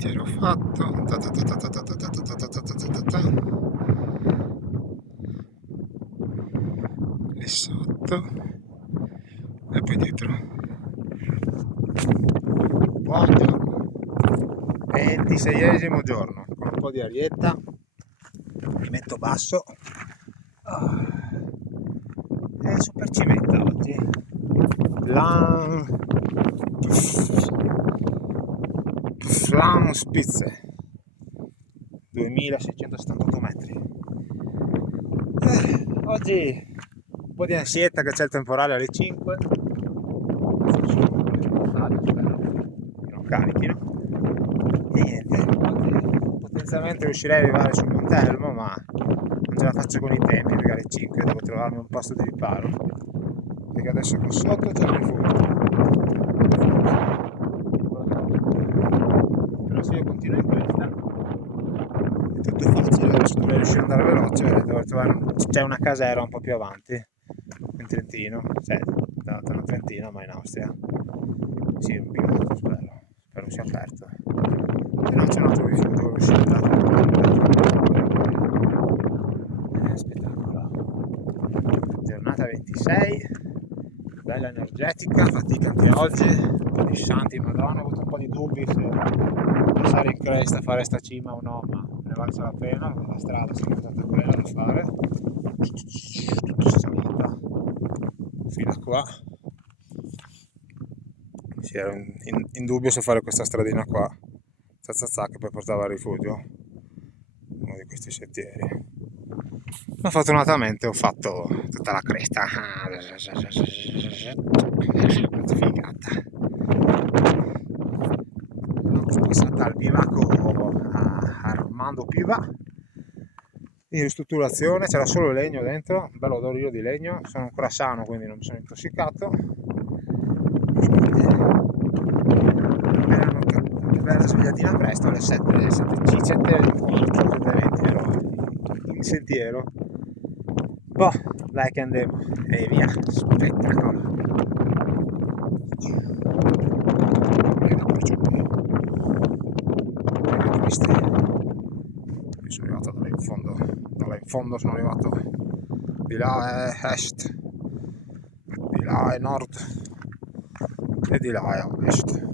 sentiero fatto, lì sotto e poi dietro. Buongiorno, 26esimo giorno, con un po' di arietta, mi metto basso e super cimetta oggi. Spitze 2678 metri. Oggi un po' di ansietta che c'è il temporale alle 5, spero che non carichino, e niente, oggi potenzialmente riuscirei ad arrivare sul Montelmo, ma non ce la faccio con i tempi perché alle 5 devo trovarmi un posto di riparo, perché adesso qua sotto c'è il rifugio. Però se io continuo in questa è tutto facile, adesso dovrei riuscire ad andare veloce, devo trovare c'è una casera un po' più avanti in Trentino, cioè da una trentina, ma in Austria, sì, un Bivacco, spero sia aperto, se no c'è un altro rifugio dove riuscire ad andare. Spettacolo, giornata 26, bella energetica, fatica anche oggi, un po' di scianti, madonna, ho avuto un po' di dubbi se passare in Cresta a fare sta cima o no, ma ne valsa la pena, la strada è stata quella da fare, tutta salita fino a qua. Sì, ero in dubbio se fare questa stradina qua, che poi portava al rifugio, uno di questi sentieri, ma fortunatamente ho fatto tutta la cresta, figata. Sono passata al Bivacco Armando Piva in ristrutturazione, c'era solo legno dentro, un bello odorino di legno, sono ancora sano quindi non mi sono intossicato. Bella svegliatina presto alle 7:20 ero in sentiero. Boh, dai che andiamo e via, spettacolo. Io sono arrivato da là in fondo sono arrivato, di là è est, di là è nord e di là è ovest.